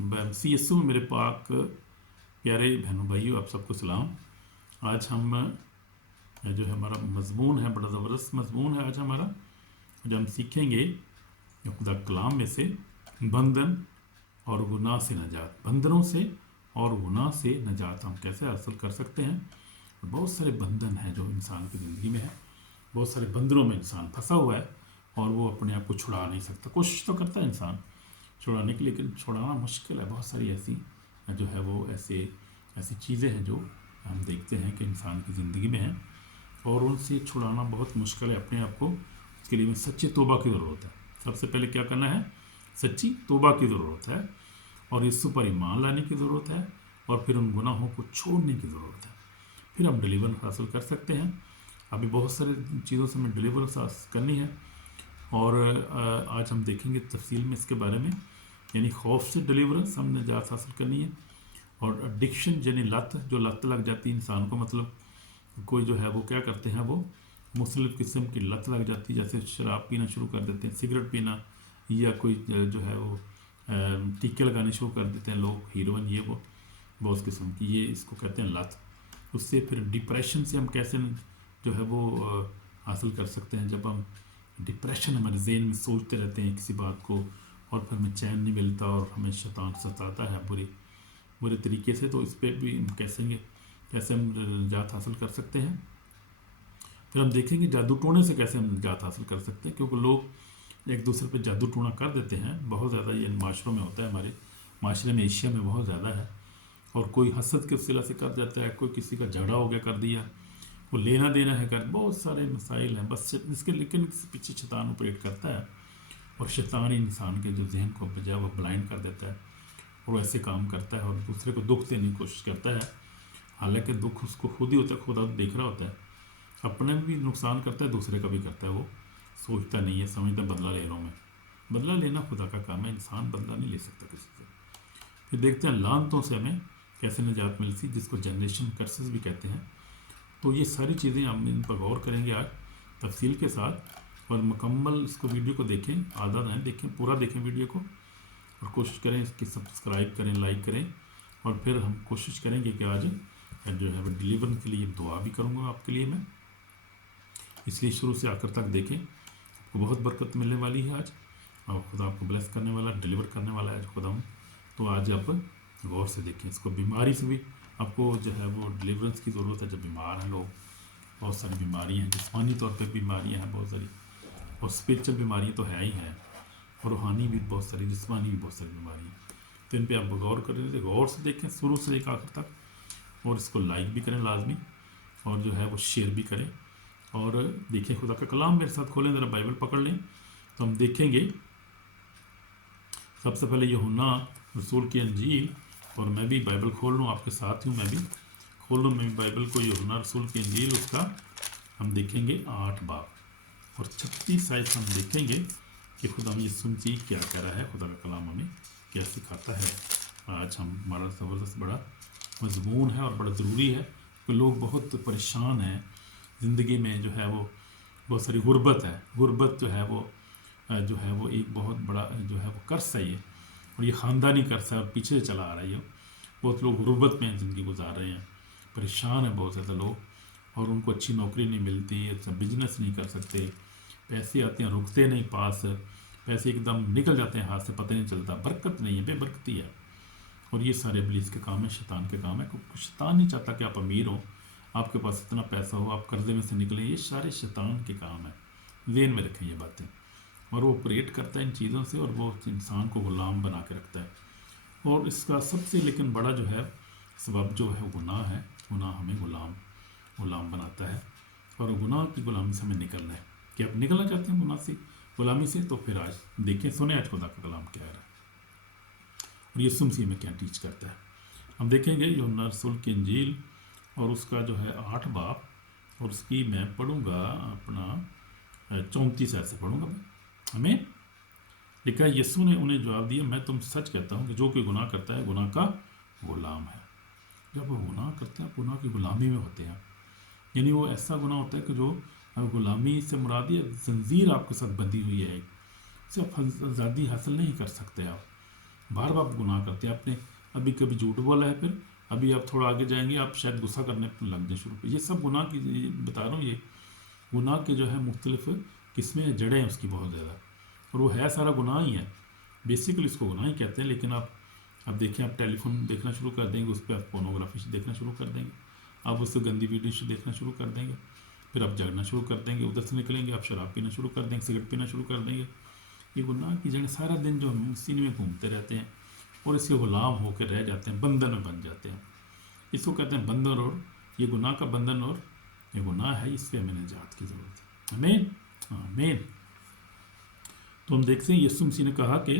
सी यस्सु में मेरे पाक प्यारे बहनों भाइयों, आप सबको सलाम। आज हम जो है हमारा मजमून है, बड़ा ज़बरदस्त मजमून है आज हमारा, जो हम सीखेंगे खुदा कलाम में से बंधन और गुनाह से नजात। बंधनों से और गुनाह से नजात हम कैसे हासिल कर सकते हैं। बहुत सारे बंधन हैं जो इंसान की ज़िंदगी में है, बहुत सारे बंधनों में इंसान फंसा हुआ है और वो अपने आप को छुड़ा नहीं सकता। कोशिश तो करता है इंसान छुड़ाने की, लेकिन छुड़ाना मुश्किल है। बहुत सारी ऐसी जो है वो ऐसी चीज़ें हैं जो हम देखते हैं कि इंसान की ज़िंदगी में हैं और उनसे छुड़ाना बहुत मुश्किल है अपने आप को। उसके लिए सच्ची तौबा की ज़रूरत है। सबसे पहले क्या करना है, सच्ची तौबा की ज़रूरत है और यीशु पर ईमान लाने की ज़रूरत है और फिर उन गुनाहों को छोड़ने की ज़रूरत है। फिर हम डिलीवरेंस हासिल कर सकते हैं। अभी बहुत सारी चीज़ों से हमें डिलीवरेंस करनी है और आज हम देखेंगे तफसील में इसके बारे में। यानी खौफ से डिलीवरेंस हमने निजात हासिल करनी है। और एडिक्शन यानी लत, जो लत लग जाती है इंसान को, मतलब कोई जो है वो क्या करते हैं, वो मुख्तलिफ़ किस्म की लत लग जाती है। जैसे शराब पीना शुरू कर देते हैं, सिगरेट पीना, या कोई जो है वो टीके लगाने शुरू कर देते हैं लोग, हीरोइन, ये वो बहुत किस्म की, ये इसको कहते हैं लत। उससे फिर डिप्रेशन से हम कैसे जो है वो हासिल कर सकते हैं। जब हम डिप्रेशन, हमारे ज़हन में सोचते रहते हैं किसी बात को और फिर हमें चैन नहीं मिलता और हमें शैतान सताता है बुरे तरीके से, तो इस पर भी हम कैसे हम निजात हासिल कर सकते हैं। फिर हम देखेंगे जादू टोने से कैसे हम निजात हासिल कर सकते हैं, क्योंकि लोग एक दूसरे पे जादू टोना कर देते हैं। बहुत ज़्यादा ये माशरों में होता है, हमारे माशरे में, एशिया में बहुत ज़्यादा है। और कोई हसद के वसीला से कर जाता है, कोई किसी का झगड़ा हो गया कर दिया, वो लेना देना है कर, बहुत सारे मसाइल हैं बस इसके। लेकिन इसके पीछे शैतान ऑपरेट करता है और शैतान इंसान के जो जहन को बजाय वो ब्लाइंड कर देता है और वो ऐसे काम करता है और दूसरे को दुख देने की कोशिश करता है। हालांकि दुख उसको खुद ही होता है, खुदा देख रहा होता है। अपने भी नुकसान करता है, दूसरे का भी करता है। वो सोचता नहीं है, समझता बदला ले रहा हूँ मैं। बदला लेना खुदा का काम है, इंसान बदला नहीं ले सकता किसी से। फिर देखते हैं लानतों से हमें कैसे निजात मिलती, जिसको जनरेशन कर्सेस भी कहते हैं। तो ये सारी चीज़ें हम इन पर गौर करेंगे आज तफसील के साथ। और मुकम्मल इसको वीडियो को देखें, आधा नहीं देखें, पूरा देखें वीडियो को और कोशिश करें इसकी सब्सक्राइब करें, लाइक करें। और फिर हम कोशिश करेंगे कि आज जो है वो डिलीवरेंस के लिए दुआ भी करूँगा आपके लिए मैं, इसलिए शुरू से आखिर तक देखें। आपको बहुत बरकत मिलने वाली है आज और खुदा आपको ब्लेस करने वाला, डिलीवर करने वाला है खुदा। तो आज आप गौर से देखें इसको। बीमारी से भी आपको जो है वो डिलीवरेंस की ज़रूरत है। जब बीमार हैं लोग, बहुत सारी बीमारियाँ हैं, जिस्मानी तौर पर बीमारियाँ हैं बहुत सारी, और स्पिरिचुअल बीमारियाँ तो है ही हैं, और रूहानी भी बहुत सारी, जिस्मानी भी बहुत सारी बीमारियाँ। तो इन पर आप गौर करें, गौर से देखें शुरू से एक आखिर तक, और इसको लाइक भी करें लाजमी, और जो है वो शेयर भी करें। और देखें खुदा का कलाम, मेरे साथ खोलें, ज़रा बाइबल पकड़ लें तो हम देखेंगे। सबसे पहले यूहन्ना रसूल की अंजील, और मैं भी बाइबल खोल लूँ, आपके साथ हूँ, मैं भी खोल लूँ मैं भी बाइबल को। यूहन्ना रसूल की अंजील, उसका हम देखेंगे 8 बाब और 36 आयत हम देखेंगे कि खुदा यीशु मसीह क्या कह रहा है, खुदा का कलाम हमें क्या सिखाता है। आज हमारा ज़बरदस्त बड़ा मजमून है और बड़ा ज़रूरी है कि लोग बहुत परेशान हैं ज़िंदगी में। जो है वो बहुत सारी गुर्बत है। गुर्बत जो है वो एक बहुत बड़ा जो है वो कर्स है ये, और ये ख़ानदानी कर्स है और पीछे से चला आ रहा है ये। बहुत लोग गुर्बत में ज़िंदगी गुजार रहे हैं, परेशान हैं बहुत ज़्यादा लोग, और उनको अच्छी नौकरी नहीं मिलती, अच्छा बिजनेस नहीं कर सकते, पैसे आते हैं रुकते नहीं पास, पैसे एकदम निकल जाते हैं हाथ से, पता नहीं चलता, बरकत नहीं है, बेबरकती है। और ये सारे इब्लीस के काम है, शैतान के काम है। शैतान नहीं चाहता कि आप अमीर हो, आपके पास इतना पैसा हो, आप कर्जे में से निकलें। ये सारे शैतान के काम है, ज़हन में रखें ये बातें। और वो ऑपरेट करता है इन चीज़ों से, और वो इंसान को ग़ुलाम बना के रखता है। और इसका सबसे लेकिन बड़ा जो है सबब जो है गुनाह है। गुनाह हमें ग़ुलाम बनाता है, और गुनाह की ग़ुलामी से हमें निकलना है। कि आप निकलना चाहते हैं गुनाह से, ग़ुलामी से, तो फिर आज देखें, सुने आज खुदा का कलाम क्या है और यीशु मसीह में क्या टीच करता है। हम देखेंगे यूहन्ना रसूल की इंजील, और उसका जो है 8 बाब, और उसकी मैं पढ़ूँगा अपना 34 ऐसे पढ़ूँगा मैं। हमें लिखा है, यीशु ने उन्हें जवाब दिया, मैं तुम सच कहता हूँ कि जो कोई गुनाह करता है गुनाह का ग़ुलाम है। जब वो गुनाह करते हैं, गुनाह की ग़ुलामी में होते हैं। यानी वो ऐसा गुनाह होता है कि जो ग़ुलामी से मुराद जंजीर आपके साथ बंधी हुई है, इससे आप आज़ादी हासिल नहीं कर सकते आप। बार बार गुनाह करते हैं। आपने अभी कभी झूठ बोला है, फिर अभी आप थोड़ा आगे जाएंगे आप शायद गुस्सा करने लग जाए शुरू पे। ये सब गुनाह की बता रहा हूँ, ये गुनाह के जो है मुख्तलिफ किस्में जड़ें हैं उसकी बहुत ज़्यादा, और वो है सारा गुनाह ही है, बेसिकली इसको गुनाह ही कहते हैं। लेकिन आप अब देखें, आप टेलीफोन देखना शुरू कर देंगे, उस पर आप पोर्नोग्राफी देखना शुरू कर देंगे, आप उससे गंदी वीडियो देखना शुरू कर देंगे, फिर आप जगना शुरू कर देंगे, उधर से निकलेंगे आप शराब पीना शुरू कर देंगे, सिगरेट पीना शुरू कर देंगे। ये गुनाह की जगह सारा दिन जो हम इसी में घूमते रहते हैं और इसके गुलाम होकर रह जाते हैं, बंधन में बन जाते हैं। इसको कहते हैं बंधन, और ये गुनाह का बंधन, और ये गुनाह है, इस पर हमें निजात की ज़रूरत है। आमीन, आमीन। तो हम देखते हैं यीशु मसीह ने कहा कि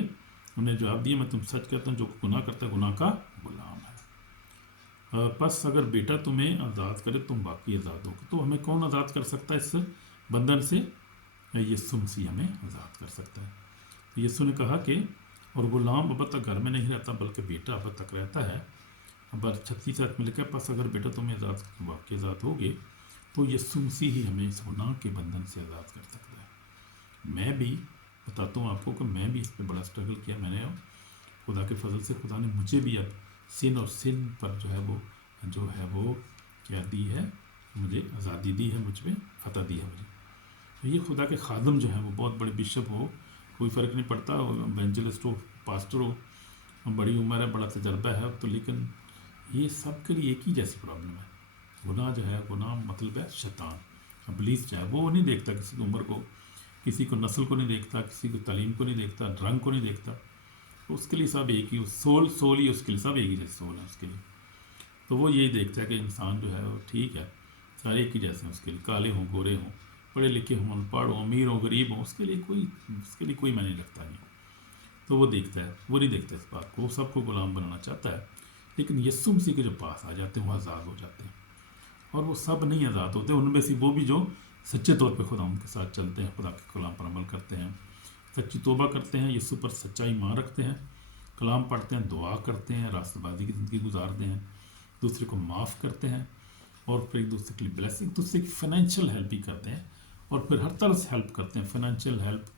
उन्हें जवाब दिया, मैं तुम सच कहता हूँ जो गुनाह करता है गुनाह का गुलाम है। बस अगर बेटा तुम्हें आज़ाद करे तुम बाकी आज़ाद होगे। तो हमें कौन आज़ाद कर सकता है इस बंधन से? यीशु मसीह हमें आज़ाद कर सकता है। यीशु ने कहा कि और गुलाम अब तक घर में नहीं रहता बल्कि बेटा अब तक रहता है। अब 36 में लिखा है, बस अगर बेटा तुम्हें आज़ाद बाकी आज़ाद होगे तो यीशु मसीह ही हमें इस गुनाह के बंधन से आज़ाद कर सकता है। मैं भी बताता हूँ आपको कि मैं भी इस पर बड़ा स्ट्रगल किया मैंने, और खुदा के फजल से खुदा ने मुझे भी अब सिन और सिन पर जो है वो क्या दी है, मुझे आज़ादी दी है, मुझ पर फतह दी है मुझे। तो ये खुदा के खादम जो है वो बहुत बड़े बिशप हो, कोई फ़र्क नहीं पड़ता, इवेंजलिस्ट हो, पास्टर हो, बड़ी उम्र है, बड़ा तजर्बा है, तो लेकिन ये सब के लिए एक ही जैसी प्रॉब्लम है। गुनाह जो है, गुनाह मतलब है शैतान, इब्लीस जो है वो नहीं देखता किसी की उम्र को, किसी को नस्ल को नहीं देखता, किसी को तालीम को नहीं देखता, रंग को नहीं देखता, उसके लिए सब एक ही, सोल ही उसके लिए सब एक ही जैसे सोल है उसके लिए। तो वो यही देखता है कि इंसान जो है वो ठीक है, सारे एक ही जैसे हैं उसके लिए, काले हों गोरे हों, पढ़े लिखे हों अनपढ़ हों, अमीर हों गरीब हों, उसके लिए कोई मायने रखता नहीं। तो वो देखता है, वो नहीं देखता इस बात को, वो सबको गुलाम बनाना चाहता है। लेकिन यीशु मसीह के जो पास आ जाते हैं वो आज़ाद हो जाते हैं, और वो सब नहीं आज़ाद होते, उनमें से वो भी जो सच्चे तौर पे खुदा उनके साथ चलते हैं, खुदा के कलाम पर अमल करते हैं, सच्ची तौबा करते हैं, यीशु पर सच्चाई ईमान रखते हैं, कलाम पढ़ते हैं, दुआ करते हैं, रास्तबाजी की ज़िंदगी गुजारते हैं, दूसरे को माफ़ करते हैं, और फिर एक दूसरे के लिए ब्लेसिंग, दूसरे की फाइनेंशियल हेल्प भी करते हैं, और फिर हर तरह से हेल्प करते हैं। फाइनेंशियल हेल्प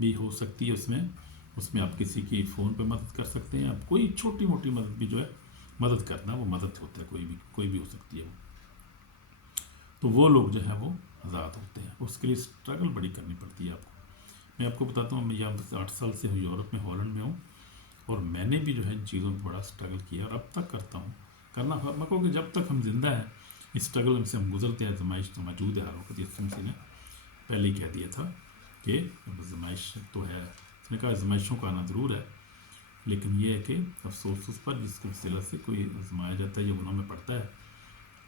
भी हो सकती है उसमें आप किसी की फ़ोन पे मदद कर सकते हैं, आप कोई छोटी मोटी मदद भी जो है मदद करना, वो मदद होता है, कोई भी हो सकती है वो। तो वो लोग जो है वो आज़ाद होते हैं, उसके लिए स्ट्रगल बड़ी करनी पड़ती है आपको। मैं आपको बताता हूँ, मैं यहाँ 8 साल से यूरोप में, हॉलैंड में हूँ, और मैंने भी जो है इन चीज़ों में बड़ा स्ट्रगल किया, और अब तक करता हूँ, करना मैं कहूँ कि जब तक हम जिंदा हैं इस स्ट्रगल से हम गुजरते हैं। आजमाइश तो मौजूद है हर वक्त, यीशु मसीह ने पहले ही कह दिया था कि आजमाइश तो है, उसने कहा आजमाइशों का आना ज़रूर है, लेकिन ये है कि अफसोस उस पर जिसके वसीला से कोई आजमाया जाता है या गुनाह में पड़ता है,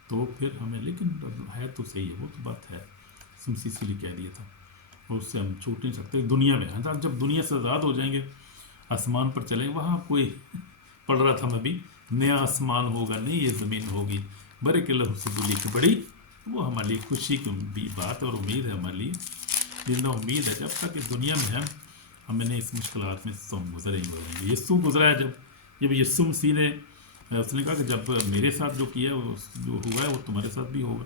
तो फिर हमें, लेकिन है तो सही है, वो तो बात है, मसीह के लिए कह दिया था, और उससे हम छूट नहीं सकते। दुनिया में जब दुनिया से आज़ाद हो जाएंगे, आसमान पर चलेंगे, वहाँ कोई पढ़ रहा था मैं भी, नया आसमान होगा, नहीं ये ज़मीन होगी, बड़े के लहू से दुली की बड़ी, वो हमारे लिए खुशी की बात और उम्मीद है हमारे लिए, जिंदा उम्मीद है। जब तक इस दुनिया में है हमने इस मुश्किलात में तो हम गुजरे ही गुजरेंगे। यीशु गुजरा है, जब यीशु मसीह ने, उसने कहा कि जब मेरे साथ जो किया है, वो जो हुआ है वो तुम्हारे साथ भी होगा।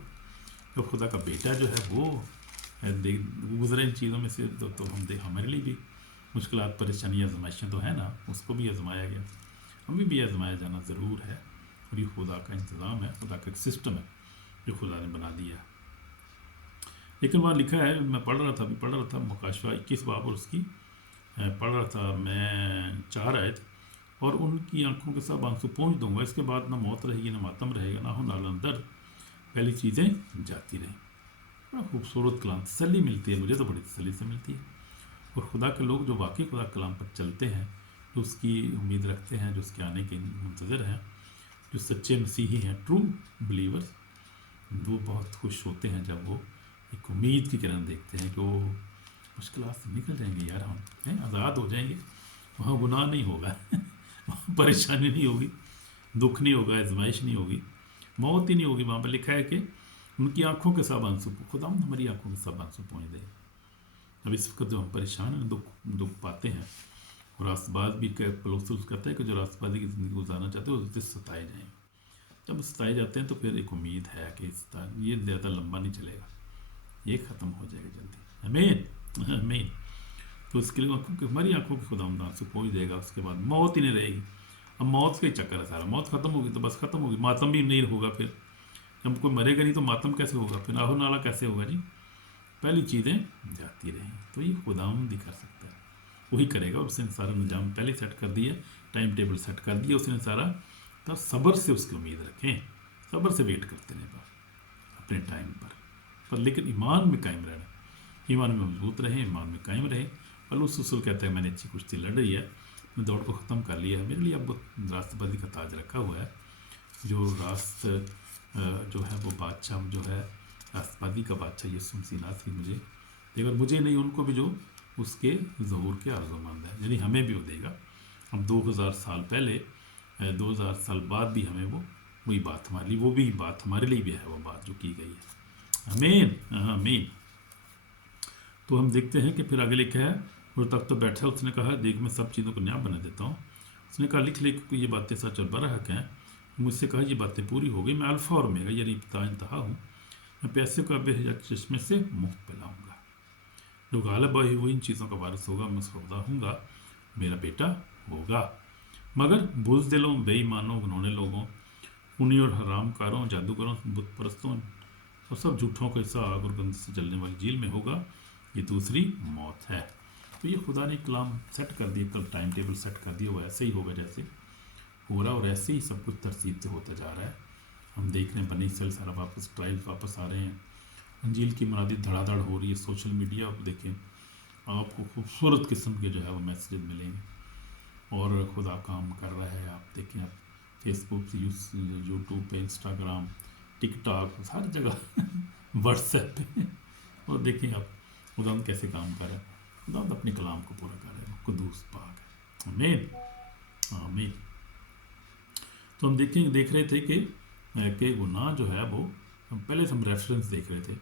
तो खुदा का बेटा जो है वो गुजरे इन चीज़ों में से, तो हमारे लिए भी मुश्किलात परेशानियाँ आजमाइशें तो है ना, उसको भी आजमाया गया, हमें भी आजमाया जाना ज़रूर है, और ये खुदा का इंतज़ाम है, खुदा का एक सिस्टम है जो खुदा ने बना दिया। लेकिन वहाँ लिखा है, मैं पढ़ रहा था मुकाशवा 21 बाब, और उसकी पढ़ रहा था मैं 4 आयत, और उनकी आंखों के सब आंसू पहुँच दूंगा, इसके बाद ना मौत रहेगी ना मातम रहेगा, ना हो ना अंदर, पहली चीज़ें जाती रहें। बड़ा खूबसूरत कलाम, तसल्ली मिलती है, मुझे तो बड़ी तसल्ली से मिलती है। और खुदा के लोग जो वाकई खुदा कलाम पर चलते हैं, जो उसकी उम्मीद रखते हैं, जो उसके आने के मुंतज़र हैं, जो सच्चे मसीही हैं, ट्रू बिलीवर्स, वो बहुत खुश होते हैं जब वो एक उम्मीद की किरण देखते हैं कि वो मुश्किलात से निकल जाएंगे, यार हम आज़ाद हो जाएंगे, वहाँ गुनाह नहीं होगा वहाँ परेशानी नहीं होगी, दुख नहीं होगा, आजमाइश नहीं होगी, मौत ही नहीं होगी। वहाँ पर लिखा है कि उनकी आंखों के सब आंसू, खुदा हमारी आंखों के सब आंसू पहुँच दे। अब इस वक्त जो हम परेशान हैं, दुख पाते हैं, और रास्तबाज भी पलोसूस करता है कि जो रास्तबाजी की ज़िंदगी गुजारना चाहते हैं उससे सताए जाएँ। जब सताए जाते हैं तो फिर एक उम्मीद है कि ये ज़्यादा लंबा नहीं चलेगा, ये ख़त्म हो जाएगा जल्दी। आमीन, आमीन। तो इसके लिए हमारी आंखों की खुदावंद से पहुँच देगा, उसके बाद मौत ही नहीं रहेगी। अब मौत का ही चक्कर है सारा, मौत ख़त्म होगी तो बस ख़त्म होगी, मातम भी नहीं होगा। फिर जब कोई मरेगा नहीं तो मातम कैसे होगा, फिर आहो नाला कैसे होगा जी। पहली चीज़ें जाती रहें, तो ये खुदावंद ही कर सकता है, वही करेगा। और उसने सारा निज़ाम पहले सेट कर दिया, टाइम टेबल सेट कर दिया उसने सारा। तो सब्र से उसकी उम्मीद रखें, सब्र से वेट करते रहें अपने टाइम पर लेकिन ईमान में कायम रहना, ईमान में मजबूत रहें, ईमान में कायम रहें। पलूस रसूल कहते हैं मैंने अच्छी कुश्ती लड़ रही है, मैं दौड़ को ख़त्म कर लिया है, मेरे लिए अब राष्ट्रपति का ताज रखा हुआ है। जो जो है वो बादशाह जो है राष्ट्रपति का बादशाह यीशु मसीह नासरी मुझे देगा, मुझे नहीं उनको भी जो उसके ज़हूर के आरज़ूमंद है, यानी हमें भी वो देगा। अब 2000 साल पहले 2000 साल बाद भी हमें वो वही बात हमारे लिए, वो भी बात हमारे लिए भी है, वो बात जो की गई है। आमीन आमीन। तो हम देखते हैं कि फिर आगे लिखा है, और तब तो बैठा उसने कहा देख मैं सब चीज़ों को न्याय बना देता हूँ। उसने कहा लिख ये बातें सच और बरहक हैं। मुझसे कहा ये बातें पूरी हो गई, मैं अल्फ़ा और ओमेगा यानी इब्तिदा इंतहा हूँ, मैं पैसे को बेहद चश्मे से मुफ्त पिलाऊँगा। जो गालिब आई वो इन चीज़ों का वारिस होगा, मैं उसका खुदा हूँगा, मेरा बेटा होगा। मगर बुज़दिलों, बेईमानों, घिनौने लोगों, खूनी और हरामकारों, जादूगरों, बुत परस्तों और सब झूठों का हिस्सा आग और गंध से जलने वाली झील में होगा, ये दूसरी मौत है। तो ये खुदा ने कलाम सेट कर दिया, कल टाइम टेबल सेट कर दिया, वो ऐसे ही होगा जैसे हो रहा, और ऐसे ही सब कुछ तरतीब से होता जा रहा है। हम देख रहे हैं बनी इसराइल सारा वापस ट्राइब्स वापस आ रहे हैं, अंजील की मुनादी धड़ाधड़ हो रही है। सोशल मीडिया आप देखें, आपको खूबसूरत किस्म के जो है वो मैसेज मिलेंगे और खुदा काम कर रहा है। आप देखें, आप फेसबुक से, यूट्यूब पे, इंस्टाग्राम, टिकटॉक, हर जगह व्हाट्सएप पे, और देखें आप खुदा कैसे काम कर रहा है। खुदा अपने कलाम को पूरा कर रहा है, कुदूस पाक है। आमीन आमीन। तो हम देख रहे थे कि गुनाह जो है वो पहले से हम रेफरेंस देख रहे थे।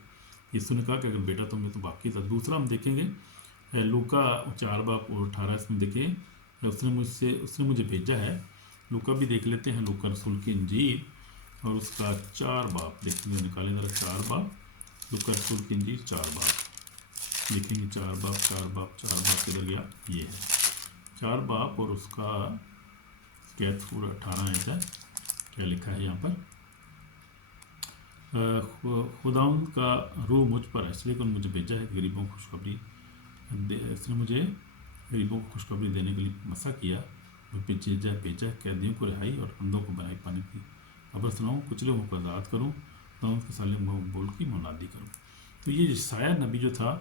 यीशु ने कहा कि अगर बेटा तुम्हें तो बाकी था। दूसरा हम देखेंगे लूका 4:18 इसमें देखें, उसने मुझे भेजा है। लूका भी देख लेते हैं, लूका रसूल की इंजील और उसका 4 बाब देखेंगे, निकालें ज़रा 4 बाब, लूका रसूल की इंजील 4 बाब लिखेंगे। 4 बाब किधर गया, ये है 4 बाब और उसका कैद पूरा 18 है। क्या लिखा है यहाँ पर, खुदावंद का रूह मुझ पर है, इसलिए उन्होंने मुझे भेजा है गरीबों को खुशखबरी इसने मुझे गरीबों को खुशखबरी देने के लिए मसा किया। भेजा कैदियों को रिहाई और अंधों को बनाई पानी की खबर सुनाऊँ, कुचले को आज़ाद करूँ, खुदावंद के साले बोल की मुनादी करूँ। तो ये साया नबी जो था,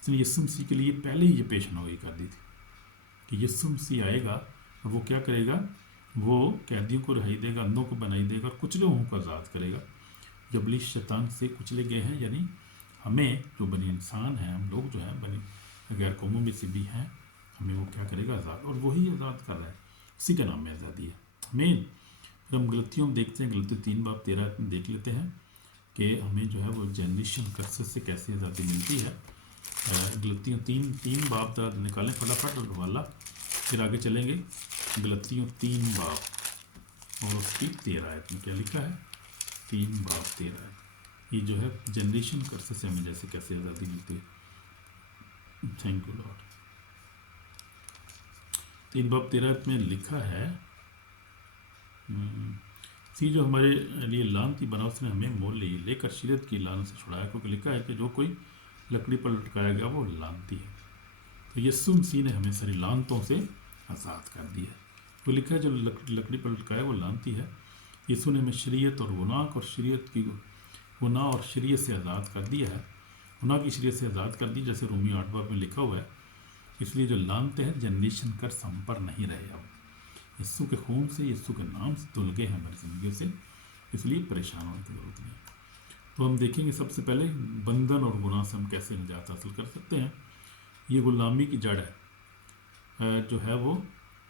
उसने यीशु मसीह के लिए पहले ही ये पेशनगोई कर दी थी कि यीशु मसीह आएगा और वो क्या करेगा, वो कैदियों को रिहाई देगा, अंधों को बनाई देगा और कुचले लोगों को आज़ाद करेगा। जब इब्लीस शैतान से कुचले गए हैं, यानी हमें जो बनी इंसान हैं, हम लोग जो हैं बनी गैर कौमों में से भी हैं, हमें वो क्या करेगा, आज़ाद, और वही आज़ाद कर रहा है, उसी के नाम में आज़ादी है। हमें फिर हम गलतियों में देखते हैं, गलती 3:13 में देख लेते हैं कि हमें जो है वो जनरेशन कर्सेस से कैसे आज़ादी मिलती है। गलतियों 3 बाब निकालें फटाफट वाला, फिर आगे चलेंगे। गलतियों 3 बाब और उसकी 13 में क्या लिखा है, 3 बाब 13, ये जो है जनरेशन कर्से से हमें जैसे कैसे आज़ादी मिलती है। Thank you Lord. 3 बाब 13 में लिखा है, सी जो हमारे लिए लानती बना उसने हमें मोल लेकर शरीयत की लानत से छुड़ाया, क्योंकि लिखा है कि जो कोई लकड़ी पर लटकाया गया वो लानती है। तो यीशु मसीह ने हमें सारी लानतों से आज़ाद कर दिया। तो लिखा है जो लकड़ी पर लटकाया वो लानती है। यीशु ने हमें शरीयत और गुनाह और शरीयत से आज़ाद कर दिया है, गुनाह की शरीयत से आज़ाद कर दी, जैसे रोमी 8 बाब में लिखा हुआ है। इसलिए जो लानते हैं जनरेशन कर हम पर नहीं रहे, अब यीशु के खून से, यीशु के नाम से धुल गए हमारी ज़िंदगी से, इसलिए परेशान होने की ज़रूरत नहीं। तो हम देखेंगे सबसे पहले बंधन और गुनाह से हम कैसे निजात हासिल कर सकते हैं। ये गुलामी की जड़ है, जो है वो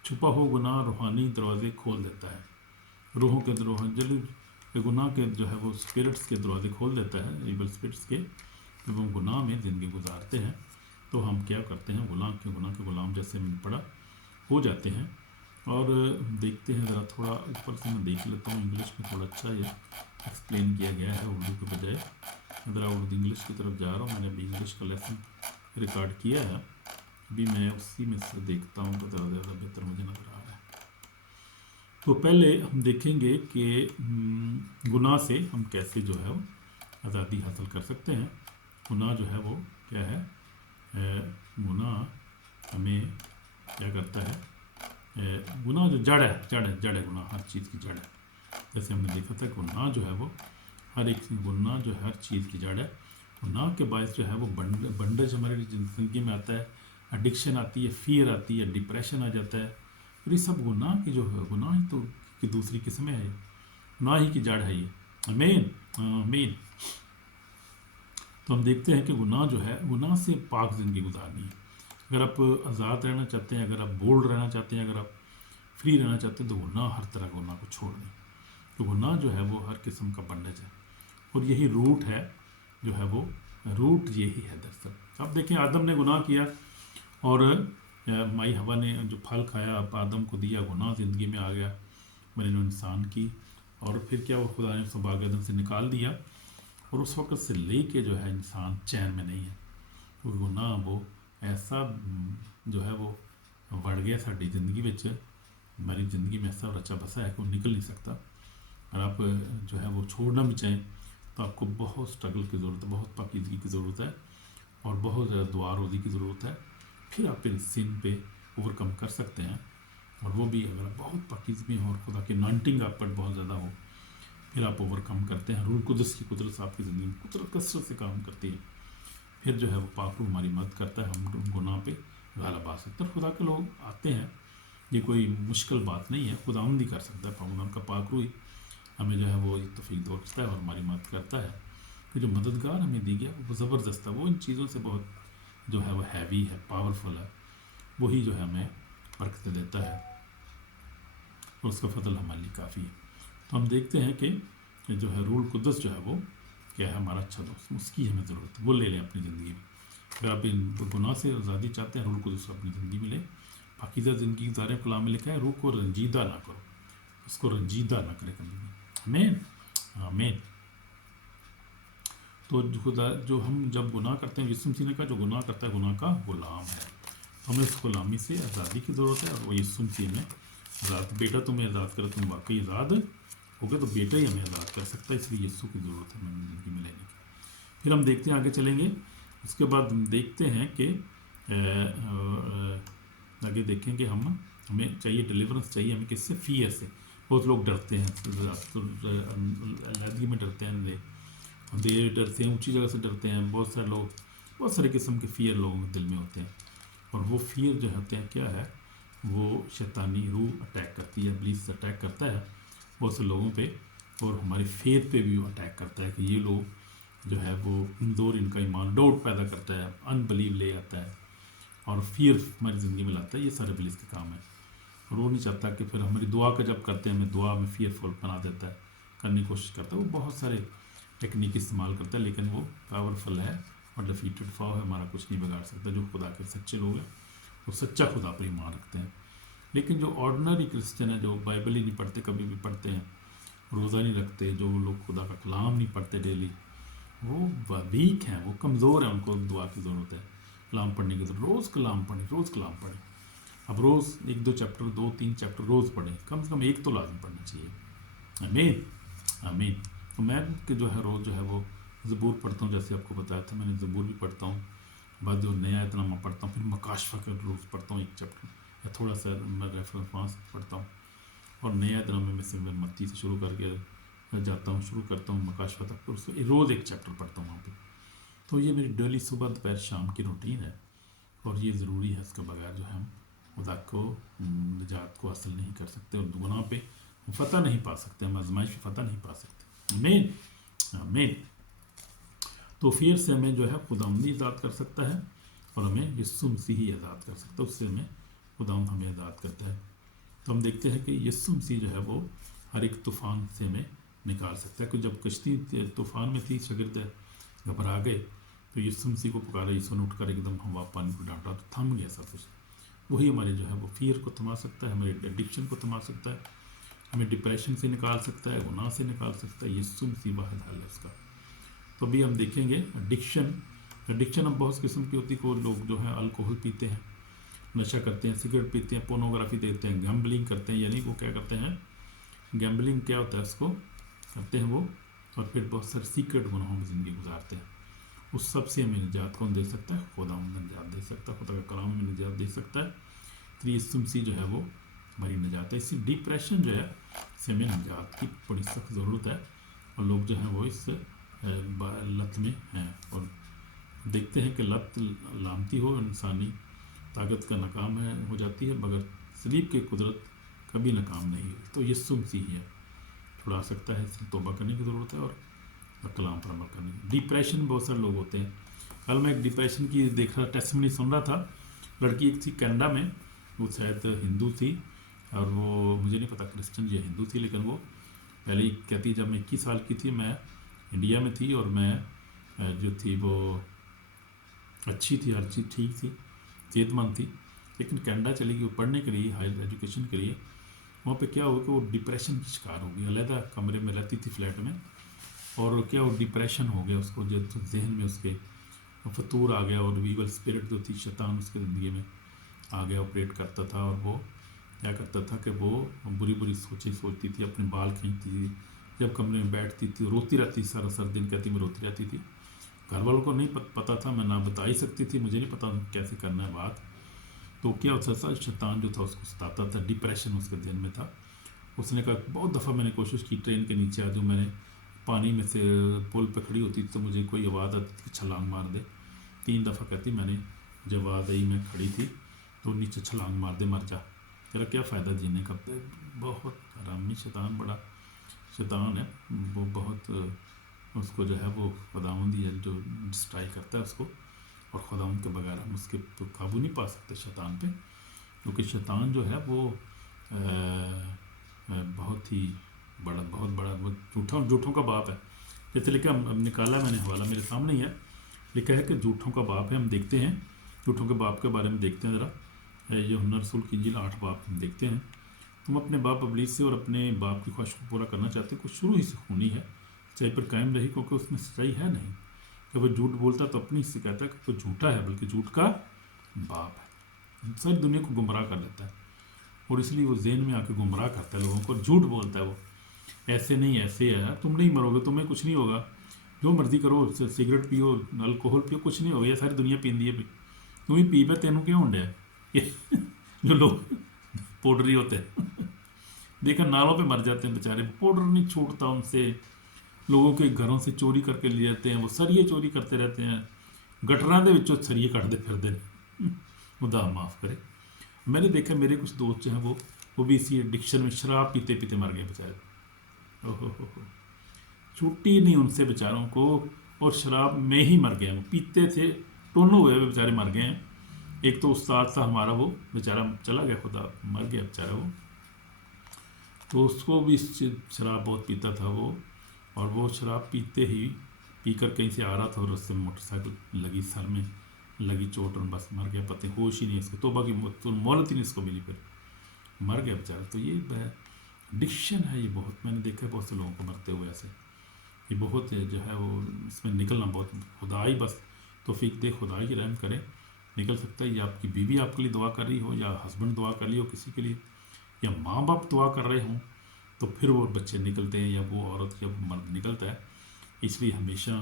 छुपा हो गुनाह रूहानी दरवाजे खोल देता है, रूहों के जल गुनाह के जो है वो स्पिरिट्स के दरवाजे खोल देता है, इवल स्पिरिट्स के। जब हम गुनाह में ज़िंदगी गुजारते हैं तो हम क्या करते हैं, गुनाह के गुलाम जैसे पड़ा हो जाते हैं। और देखते हैं ज़रा थोड़ा ऊपर से मैं देख लेता हूँ, इंग्लिश में थोड़ा अच्छा ये एक्सप्लेन किया गया है उर्दू के बजाय। ज़रा उर्दू इंग्लिश की तरफ जा रहा हूँ, मैंने अभी इंग्लिश का लेसन रिकॉर्ड किया है अभी मैं उसी में से देखता हूँ तो ज़्यादा बेहतर मुझे नज़र आ रहा है। तो पहले हम देखेंगे कि गुनाह से हम कैसे जो है वो आज़ादी हासिल कर सकते हैं। गुनाह जो है वो क्या है, गुनाह हमें क्या करता है, गुनाह जो जड़ है गुनाह, हर चीज़ की जड़ है। जैसे हमने देखा था गुनाह जो है वो हर एक गुनाह जो है हर चीज़ की जड़ है। गुनाह के बायस जो है वो बंडेज हमारे ज़िंदगी में आता है, एडिक्शन आती है, फियर आती है, डिप्रेशन आ जाता है। तो ये सब गुनाह की जो है, गुनाह ही तो की दूसरी किस्म है, गुनाह ही की जड़ है ये। आमीन आमीन। तो हम देखते हैं कि गुनाह जो है, गुनाह से पाक ज़िंदगी गुजारनी है। अगर आप आज़ाद रहना चाहते हैं, अगर आप बोल्ड रहना चाहते हैं, अगर आप फ्री रहना चाहते हैं, तो गुनाह, हर तरह गुनाह को छोड़ दें। तो गुनाह जो है वो हर किस्म का बंडेज है, और यही रूट है जो है वो, रूट यही है दरअसल। अब देखिए आदम ने गुनाह किया और माई हवा ने जो फल खाया, अब आदम को दिया, गुनाह ज़िंदगी में आ गया मैंने जो इंसान की। और फिर क्या, वो खुदा ने उसको बाग अदन से निकाल दिया, और उस वक़्त से ले के जो है इंसान चैन में नहीं है। तो गुनाह वो ऐसा जो है वो बढ़ गया साड़ी ज़िंदगी में, हमारी ज़िंदगी में ऐसा रचा बसा है कि वो निकल नहीं सकता। और आप जो है वो छोड़ना भी चाहें तो आपको बहुत स्ट्रगल की ज़रूरत है, बहुत पाकीज़गी की ज़रूरत है, और बहुत ज़्यादा दुआ रोज़ी की ज़रूरत है। फिर आप इन सिन पे ओवरकम कर सकते हैं। और वो भी अगर आप बहुत पाकीज़गी हो और खुदा की अनॉइंटिंग आप पर बहुत ज़्यादा हो, फिर आप ओवरकम करते हैं। रूह कुदस की कुदरत आपकी ज़िंदगी में कुदरत कसरत से काम करती है। फिर जो है वो पाक रूह हमारी मदद करता है, हम गुनाह पे गालिब आ सकते हैं। खुदा के लोग आते हैं, ये कोई मुश्किल बात नहीं है, खुदावंद ही कर सकता है। खुदा का पाक रूह हमें जो है वो तौफीक बख्शता है और हमारी मदद करता है। कि जो मददगार हमें दी गया वो ज़बरदस्त है, वो इन चीज़ों से बहुत जो है वो हैवी है, पावरफुल है, वही जो है हमें बरकत देता है, और उसका फजल हमारे लिए काफ़ी है। तो हम देखते हैं कि जो है रूल कुदस जो है वो क्या है, हमारा अच्छा दोस्त, उसकी हमें ज़रूरत है, वो ले लें अपनी ज़िंदगी में। अगर आप इन गुनाह से आज़ादी चाहते हैं, रूल कुदस को अपनी ज़िंदगी में लें, पाकीज़ा ज़िंदगी गुजारें। कलाम में लिखा है रूह को रंजीदा ना करो, उसको रंजीदा ना करें कभी भी। आमीन आमीन। तो खुदा जो हम जब गुनाह करते हैं, यीशु मसीह ने कहा जो गुनाह करता है गुनाह का गुलाम है। हमें उस गुलामी से आज़ादी की ज़रूरत है, और वो यीशु मसीह में आज़ाद, बेटा तुम्हें आज़ाद करे, तुम वाकई आज़ाद हो गए, तो बेटा ही हमें आज़ाद कर सकता है। इसलिए यीशु की ज़रूरत है हमें ज़िंदगी में लेने की। फिर हम देखते हैं, आगे चलेंगे, उसके बाद हम देखते हैं कि आगे देखेंगे हमें चाहिए डिलीवरेंस, चाहिए हमें किससे, फियर से। बहुत लोग डरते हैं, अलहदगी में डरते हैं, अंधेरे डरते हैं, ऊंची जगह से डरते हैं। बहुत सारे लोग, बहुत सारे किस्म के फियर लोगों के दिल में होते हैं, और वो फियर जो होते हैं क्या है, वो शैतानी रूह अटैक करती है, इब्लीस अटैक करता है बहुत से लोगों पे, और हमारी फेथ पे भी वो अटैक करता है कि ये लोग जो है वो कमज़ोर, इनका ईमान डाउट पैदा करता है, अनबलीव ले आता है, और फियर हमारी ज़िंदगी में लाता है। ये सारे इब्लीस के काम है, और वो नहीं चाहता कि फिर हमारी दुआ का जब करते हैं, हमें दुआ में फियरफुल बना देता है, करने की कोशिश करता है। वो बहुत सारे टेक्निक इस्तेमाल करता है, लेकिन वो पावरफुल है और डिफीटेड फॉ है, हमारा कुछ नहीं बिगाड़ सकता। जो खुदा के सच्चे लोग हैं वो सच्चा खुदा पर ईमान रखते हैं। लेकिन जो ऑर्डिनरी क्रिश्चियन है, जो बाइबल ही नहीं पढ़ते, कभी भी पढ़ते हैं, रोज़ा नहीं रखते, जो लोग खुदा का कलाम नहीं पढ़ते डेली, वो वीक हैं, वो कमज़ोर हैं, उनको दुआ की ज़रूरत है, कलाम पढ़ने की ज़रूरत। रोज़ कलाम पढ़ें, रोज़ कलाम पढ़ें। अब रोज़ 1-2 चैप्टर, 2-3 चैप्टर रोज़ पढ़ें, कम से कम एक तो लाजम पढ़ना चाहिए। आमीन आमीन। तो मैं कि जो है रोज़ जो है वो ज़बूर पढ़ता हूँ, जैसे आपको बताया था मैंने, ज़बूर भी पढ़ता हूँ, बाद जो नया इतनामा पढ़ता हूँ, फिर मकाशफा का रोज़ पढ़ता हूँ 1 चैप्टर, या थोड़ा सा मैं रेफरेंस वहाँ से पढ़ता हूँ, और नया इतनामा में से मैं मत्ती से शुरू करके जाता हूँ, शुरू करता हूँ मकाशफा तक, फिर उसको रोज़ 1 चैप्टर पढ़ता हूँ वहाँ पर। तो ये मेरी डेली सुबह दोपहर शाम की रूटीन है, और ये ज़रूरी है, इसके बगैर जो है हम खुदा को निजात को हासिल नहीं कर सकते, और गुनाह पे फ़तह नहीं पा सकते, हम आजमाइश पे फ़तह नहीं पा सकते। आमीन आमीन। तो फिर से हमें जो है खुदावंदी आज़ाद कर सकता है, और हमें यीशु मसीह ही आज़ाद कर सकता है, उससे हमें खुदावंद हमें आज़ाद करता है। तो हम देखते हैं कि यीशु मसीह जो है वो हर एक तूफ़ान से हमें निकाल सकता है। कि जब कश्ती तूफ़ान में थी, शागिर्द घबरा गए, तो यीशु मसीह को पुकारा, यीशु ने उठकर एकदम हवा पानी को डांटा, तो थम गया सब कुछ। वही हमारे जो है वो फियर को थमा सकता है, हमारे एडिक्शन को थमा सकता है, हमें डिप्रेशन से निकाल सकता है, गुनाह से निकाल सकता है। यीशु मसीह वाहिद हल है इसका। तो अभी हम देखेंगे एडिक्शन। एडिक्शन अब बहुत किस्म की होती है। कोई लोग जो है अल्कोहल पीते हैं, नशा करते हैं, सिगरेट पीते हैं, पोर्नोग्राफी देखते हैं, गैम्बलिंग करते हैं, यानी वो क्या करते हैं, गैम्बलिंग क्या होता है उसको करते हैं वो, और फिर बहुत सारे सीक्रेट गुनाहों में ज़िंदगी गुजारते हैं। उस सब से हमें निजात कौन दे सकता है? खुदावंद निजात दे सकता है, खुदा का कलाम हमें निजात दे सकता है। तो यीशु मसीह जो है वो हमारी निजात है। इसी डिप्रेशन जो है इससे हमें निजात की बड़ी सख्त ज़रूरत है, और लोग जो हैं वो इस लत में हैं, और देखते हैं कि लत लामती हो, इंसानी ताकत का नाकाम हो जाती है, मगर सलीब की कुदरत कभी नाकाम नहीं हुई। तो यीशु मसीह ही है छुड़ा सकता है, इसलिए तौबा करने की ज़रूरत है और कलाम पर अमल करने की। डिप्रेशन बहुत सारे लोग होते हैं। कल मैं एक डिप्रेशन की देख रहा टेस्टिमनी सुन रहा था। लड़की एक थी कनाडा में, वो शायद हिंदू थी, और वो मुझे नहीं पता क्रिश्चियन या हिंदू थी, लेकिन वो पहले ही कहती जब मैं 21 साल की थी मैं इंडिया में थी, और मैं जो थी वो अच्छी थी, हर चीज़ ठीक थी, सेहतमंद थी, लेकिन कनाडा चली गई पढ़ने के लिए, हायर एजुकेशन के लिए। वहाँ पे क्या हुआ कि वो डिप्रेशन की शिकार हो गई, अलहदा कमरे में रहती थी फ्लैट में, और क्या वो डिप्रेशन हो गया उसको, जो जहन में उसके फतूर आ गया, और वीवल स्पिरिट जो थी शैतान उसकी ज़िंदगी में आ गया, ऑपरेट करता था। और वो क्या करता था कि वो बुरी बुरी सोचें सोचती थी, अपने बाल खींचती थी, जब कमरे में बैठती थी रोती रहती, सारा दिन कहती मैं रोती रहती थी। घर वालों को नहीं पता था, मैं ना बता ही सकती थी, मुझे नहीं पता कैसे करना है बात। तो क्या होता था, शैतान जो था उसको सताता था, डिप्रेशन उसके दिन में था। उसने कहा बहुत दफ़ा मैंने कोशिश की ट्रेन के नीचे आ जाऊँ, मैंने पानी में से पुल पे खड़ी होती तो मुझे कोई आवाज़ आती थी छलांग मार दे। 3 दफ़ा कहती मैंने, जब आवाज़ आई मैं खड़ी थी तो नीचे छलांग मार दे, मर जा, तेरा क्या फ़ायदा जीने का। बहुत हरामी शैतान, बड़ा शैतान है वो, बहुत उसको जो है वो खुदावंद ही है जो डिस्ट्राई करता है उसको, और खुदावंद के बगैर हम उसके तो काबू नहीं पा सकते शैतान पे, क्योंकि शैतान जो है वो बहुत ही बहुत बड़ा वो झूठों का बाप है। जैसे लिखा, अब निकाला मैंने हवाला मेरे सामने ही है, लिखा है कि झूठों का बाप है। हम देखते हैं झूठों के बाप के बारे में देखते हैं ज़रा, यूहन्ना रसूल की इंजील 8 बाप हम देखते हैं। तुम अपने बाप इब्लीस से और अपने बाप की ख्वाहिश को पूरा करना चाहते हो, कुछ शुरू ही से खूनी है, सच्चाई पर कायम रही, क्योंकि उसमें सच्चाई है नहीं। जब वो झूठ बोलता तो अपनी से कहता है कि वो झूठा है, बल्कि झूठ का बाप है, सारी दुनिया को गुमराह कर लेता है, और इसलिए वो ज़हन में आके गुमराह करता है लोगों को, झूठ बोलता है वो, ऐसे नहीं ऐसे है, तुम नहीं मरोगे, तुम्हें कुछ नहीं होगा, जो मर्जी करो, सिगरेट पियो, अल्कोहल पियो, कुछ नहीं होगा, ये सारी दुनिया पींदी है, तू ही पी पे, तेनों क्यों होंडे ये जो लोग पाउडरी होते हैं देखा नालों पे मर जाते हैं बेचारे, पाउडर नहीं छूटता उनसे, लोगों के घरों से चोरी करके ले जाते हैं, वो सरिये चोरी करते रहते हैं, गटरां दे विचों सरिये कटते फिरते हैं, खुदा माफ़ करे। मैंने देखा मेरे कुछ दोस्त जो हैं वो भी इसी एडिक्शन में शराब पीते पीते मर गए बेचारे, ओहो हो, छुट्टी नहीं उनसे बेचारों को, और शराब में ही मर गए, वो पीते थे, टोनों हुए बेचारे मर गए हैं। एक तो उस्ताद था हमारा, वो बेचारा चला गया, खुदा मर गया बेचारा वो, तो उसको भी शराब बहुत पीता था वो, और वो शराब पीते ही पीकर कहीं से आ रहा था, और रस्ते में मोटरसाइकिल लगी, सर में लगी चोट, और बस मर गया, पता होश ही नहीं इसको, तोबा की तो मोहलत ही नहीं इसको मिली, फिर मर गया बेचारा। तो ये एडिक्शन है, ये बहुत मैंने देखा है बहुत से लोगों को मरते हुए ऐसे, ये बहुत जो है वो इसमें निकलना बहुत, खुदा ही बस तौफीक दे, खुदा ही रहम करे, निकल सकता है। या आपकी बीवी आपके लिए दुआ कर रही हो, या हस्बैंड दुआ कर रही हो किसी के लिए, या माँ बाप दुआ कर रहे हों, तो फिर वो बच्चे निकलते हैं, या वो औरत या वो मर्द निकलता है। इसलिए हमेशा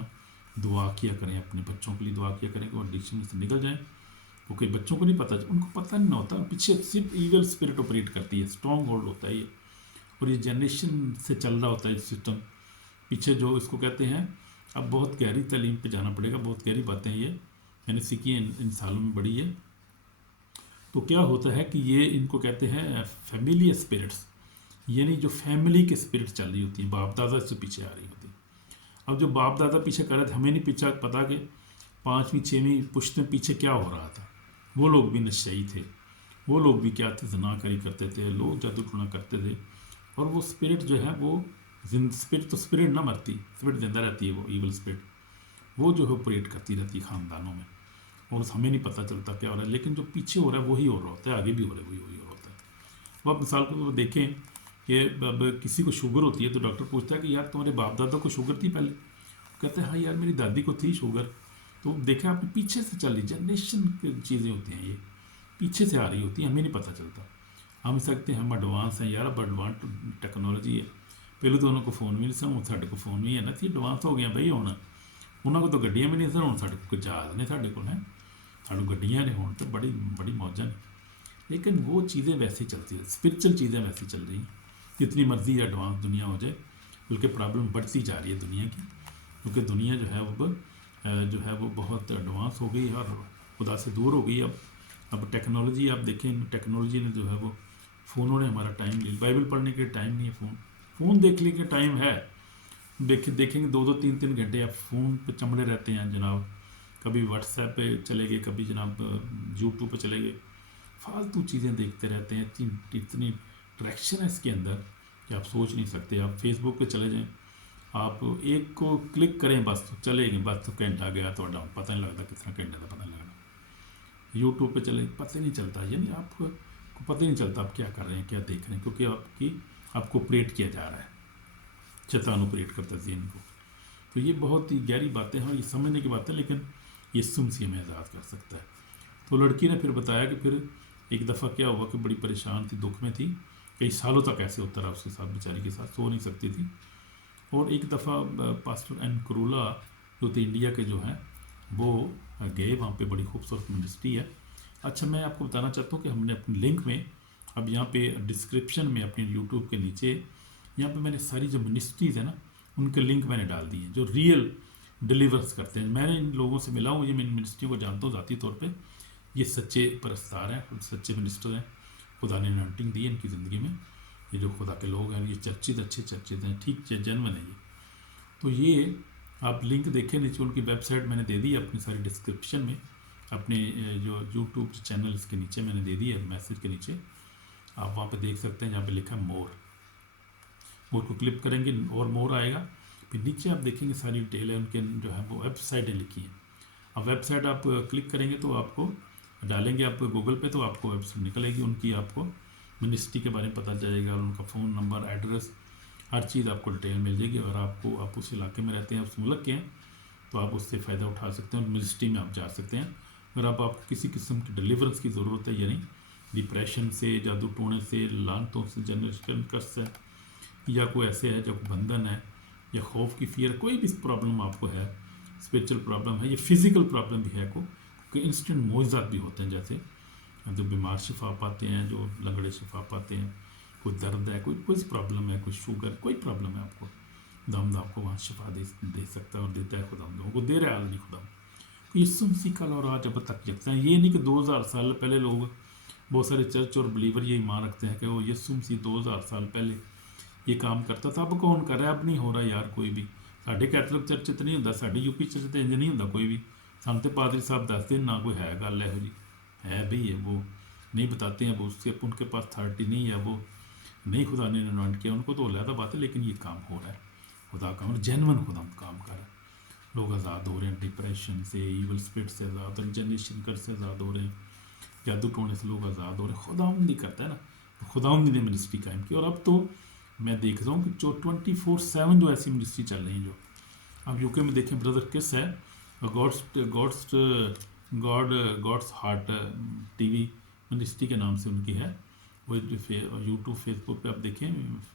दुआ किया करें, अपने बच्चों के लिए दुआ किया करें कि वो एडिक्शन से निकल जाएँ, क्योंकि बच्चों को नहीं पता, उनको पता नहीं होता, पीछे सिर्फ ईवल स्पिरिट ऑपरेट करती है, स्ट्रॉन्ग होल्ड होता है ये, और ये जनरेशन से चल रहा होता है सिस्टम पीछे, जो इसको कहते हैं। अब बहुत गहरी तालीम पे जाना पड़ेगा, बहुत गहरी बातें ये मैंने सीखी इन सालों में बड़ी है। तो क्या होता है कि ये इनको कहते हैं फैमिली स्पिरिट्स, यानी जो फैमिली के स्पिरिट चल रही होती है, बाप दादा से पीछे आ रही होती है। अब जो बाप दादा पीछे कर रहे थे, हमें नहीं पीछे पता कि 5वीं 6वीं पुश्तें पीछे क्या हो रहा था, वो लोग भी नशेई थे, वो लोग भी क्या थे, जनाकारी करते थे, लोग जादू टोना करते थे, और वो स्पिरिट जो है वो स्पिरिट तो स्पिरिट ना मरती, स्पिरिट जिंदा रहती है, वो ईवल स्पिरिट वो जो है ऑपरेट करती रहती है ख़ानदानों में, और हमें नहीं पता चलता क्या हो रहा है, लेकिन जो पीछे हो रहा है वही हो रहा होता है, आगे भी हो रहा है वही हो रहा होता है। वो आप मिसाल को देखें कि अब किसी को शुगर होती है तो डॉक्टर पूछता है कि यार तुम्हारे बाप दादा को शुगर थी पहले, कहते हैं हाँ यार मेरी दादी को थी शुगर। तो देखा आपने पीछे से चल रही जनरेशन की चीज़ें होती हैं ये, پیچھے سے آ رہی ہوتی ہیں، ہمیں نہیں پتہ چلتا. ہم سکتے ہیں ہم ایڈوانس ہیں یار، اب ایڈوانس ٹیکنالوجی ہے. پہلے تو انہوں کو فون بھی نہیں سن، ساڈے کو فون بھی ہے نا سی ایڈوانس ہو گیا بھائی. ہونا انہوں کو تو گڈیاں بھی نہیں سن، ہوں ساڈے کو جہاز نے ساڈے کو ہیں، ساڈے گڈیاں نے ہوں تو بڑی بڑی موجاں نے. لیکن وہ چیزیں ویسے چلتی ہیں، اسپرچل چیزیں ویسے چل رہی ہیں. جتنی مرضی ایڈوانس دنیا ہو جائے بلکہ پرابلم بڑھتی جا رہی ہے دنیا کی، کیونکہ دنیا جو ہے وہ بہت ایڈوانس ہو گئی ہے اور خدا سے دور ہو گئی. اب ٹیکنالوجی آپ دیکھیں، ٹیکنالوجی نے جو ہے وہ فونوں نے ہمارا ٹائم لے، بائبل پڑھنے کے ٹائم نہیں ہے. فون دیکھ لی کے ٹائم ہے، دیکھیں گے 2-3 گھنٹے آپ فون پہ چمڑے رہتے ہیں جناب. کبھی واٹس ایپ پہ چلے گئے، کبھی جناب یوٹیوب پہ چلے گئے، فالتو چیزیں دیکھتے رہتے ہیں. اتنی ٹریکشن ہے اس کے اندر کہ آپ سوچ نہیں سکتے. آپ فیس بک پہ چلے جائیں، آپ ایک کو کلک کریں بس تو چلے گئے، بس تو گھنٹہ گیا تو پتہ نہیں لگتا کتنا گھنٹہ کا پتہ نہیں لگنا. یوٹیوب پہ چلے پتہ نہیں چلتا، یعنی آپ کو پتہ نہیں چلتا آپ کیا کر رہے ہیں، کیا دیکھ رہے ہیں، کیونکہ آپ کو آپریٹ کیا جا رہا ہے، شیطان آپریٹ کرتا ہے ذہن کو. تو یہ بہت ہی گہری باتیں ہیں، یہ سمجھنے کی باتیں، لیکن یہ سمسی میں آزاد کر سکتا ہے. تو لڑکی نے پھر بتایا کہ پھر ایک دفعہ کیا ہوا کہ بڑی پریشان تھی، دکھ میں تھی، کئی سالوں تک ایسے ہوتا رہا اس کے ساتھ، بیچاری کے ساتھ سو نہیں سکتی تھی. اور ایک دفعہ پاسٹر این کرولا جو تھے انڈیا کے جو ہیں، وہ گئے وہاں پہ. بڑی خوبصورت منسٹری ہے. اچھا میں آپ کو بتانا چاہتا ہوں کہ ہم نے اپنے لنک میں اب یہاں پہ ڈسکرپشن میں اپنے یوٹیوب کے نیچے یہاں پہ میں نے ساری جو منسٹریز ہیں نا ان کے لنک میں نے ڈال دیے ہیں جو ریئل ڈیلیورس کرتے ہیں. میں نے ان لوگوں سے ملا ہوں، یہ میں ان منسٹری کو جانتا ہوں ذاتی طور پہ. یہ سچے پرستار ہیں، سچے منسٹر ہیں، خدا نے اناؤنٹنگ دی ہے ان کی زندگی میں. یہ جو خدا کے لوگ ہیں یہ چرچت اچھے چرچت ہیں، ٹھیک جنون ہے یہ. تو یہ آپ لنک دیکھیں نیچے، ان کی ویب سائٹ میں نے دے دی ہے اپنی ساری ڈسکرپشن میں، اپنے جو یوٹیوب چینلز کے نیچے میں نے دے دی ہے، میسج کے نیچے آپ وہاں پہ دیکھ سکتے ہیں. جہاں پہ لکھا ہے مور کو کلک کریں گے اور مور آئے گا. پھر نیچے آپ دیکھیں گے ساری ڈیٹیل ہے ان کے جو ہے وہ ویب سائٹیں لکھی ہیں. اب ویب سائٹ آپ کلک کریں گے تو آپ کو ڈالیں گے آپ گوگل پہ تو آپ کو ویب سائٹ نکلے گی ان کی. آپ کو منسٹری کے بارے میں پتہ چلے گا، اور ان کا فون نمبر، ایڈریس، ہر چیز آپ کو ڈیٹیل مل جائے گی. اور آپ اس علاقے میں رہتے ہیں، اس ملک کے ہیں، تو آپ اس سے فائدہ اٹھا سکتے ہیں اور منسٹری میں آپ جا سکتے ہیں. اگر آپ کو کسی قسم کی ڈیلیورنس کی ضرورت ہے، یعنی ڈپریشن سے، جادو ٹونے سے، لانتوں سے، جنریشن کرس ہے، یا کوئی ایسے ہے جو بندھن ہے، یا خوف کی فیئر، کوئی بھی پرابلم آپ کو ہے، اسپریچل پرابلم ہے یا فزیکل پرابلم بھی ہے کہ انسٹنٹ معجزات بھی ہوتے ہیں، جیسے جو بیمار شفا پاتے ہیں، جو لنگڑے شفا پاتے ہیں، کوئی درد ہے، کوئی پرابلم ہے، کوئی شوگر، کوئی پرابلم ہے آپ کو، خداوند آپ کو وہاں شفا دے سکتا ہے اور دیتا ہے. خداوند لوگوں کو دے رہا ہے آلریڈی خداوند. تو یسوع مسیح کل اور آج اب تک یکساں ہیں. یہ نہیں کہ 2000 سال پہلے لوگ، بہت سارے چرچ اور بلیور یہ ایمان رکھتے ہیں کہ وہ یسوع مسیح 2000 سال پہلے یہ کام کرتا تھا، اب کون کر رہا ہے؟ اب نہیں ہو رہا یار کوئی بھی. ساڈے کیتھولک چرچ تو نہیں ہوتا، ساڈے یو پی چرچ تو انج نہیں ہوتا کوئی بھی. سن تے پادری صاحب دستے نہ کوئی ہے گل یہو جی ہے بھئی، ہے وہ نہیں بتاتے ہیں، وہ اس کے ان کے پاس اتھارٹی نہیں ہے، وہ نہیں خدا نے انوائنٹ کیا ان کو، تو علیحدہ بات ہے. لیکن یہ کام ہو رہا ہے، خدا کا جینون خدا کام کر رہا ہے. لوگ آزاد ہو رہے ہیں ڈپریشن سے، ایول اسپرٹ سے آزاد ہو رہے ہیں، جنریشن کر سے آزاد ہو رہے ہیں، جادو ٹونے سے لوگ آزاد ہو رہے ہیں. خداوند ہی کرتا ہے نا، خداوند نے منسٹری قائم کی. اور اب تو میں دیکھ رہا ہوں کہ جو 24/7 جو ایسی منسٹری چل رہی ہیں. جو اب یو کے میں دیکھیں برادر کس ہے، God's heart T V ministry کے نام سے ان کی ہے. وہ یوٹیوب فیس بک پہ آپ دیکھیں،